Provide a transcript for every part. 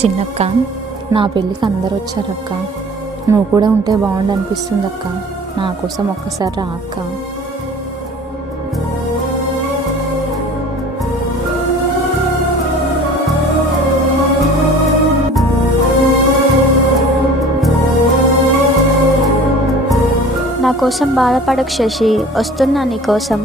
చిన్నక్క, నా పెళ్ళికి అందరూ వచ్చారక్క. నువ్వు కూడా ఉంటే బాగుండు అనిపిస్తుంది అక్క. నా కోసం ఒక్కసారి రా అక్క. నా కోసం బాధపడకు శశి, వస్తున్నా నీ కోసం.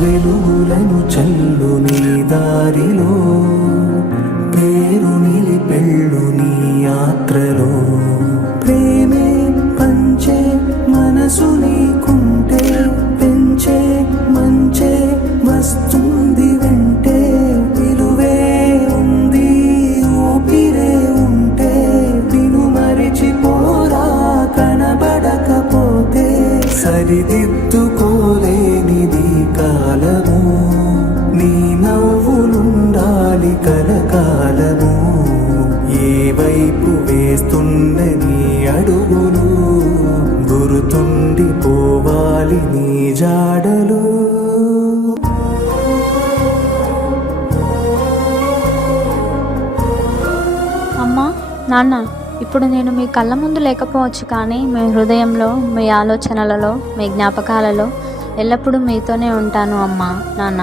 వెలుగులను చల్లు నీ దారిలో, పేరు నిలిపెళ్ళు నీ యాత్రలో. ప్రేమే పంచే మనసు నీకుంటే, పెంచే మంచే వస్తుంది వెంటే. విలువే ఉంది ఊపిరే ఉంటే, నిన్ను మరిచిపోరా కనబడకపోతే. సరిదిద్దుకోలేనిది కాలము, నీ నవ్వులుండాలి కలకాలము. ఏ వైపు వేస్తున్న నీ అడుగులు, గుర్తుండిపోవాలి నీ జాడలు. అమ్మా, నాన్న, ఇప్పుడు నేను మీ కళ్ళ ముందు లేకపోవచ్చు, కానీ మీ హృదయంలో, మీ ఆలోచనలలో, మీ జ్ఞాపకాలలో ఎల్లప్పుడూ మీతోనే ఉంటాను అమ్మా, నాన్న.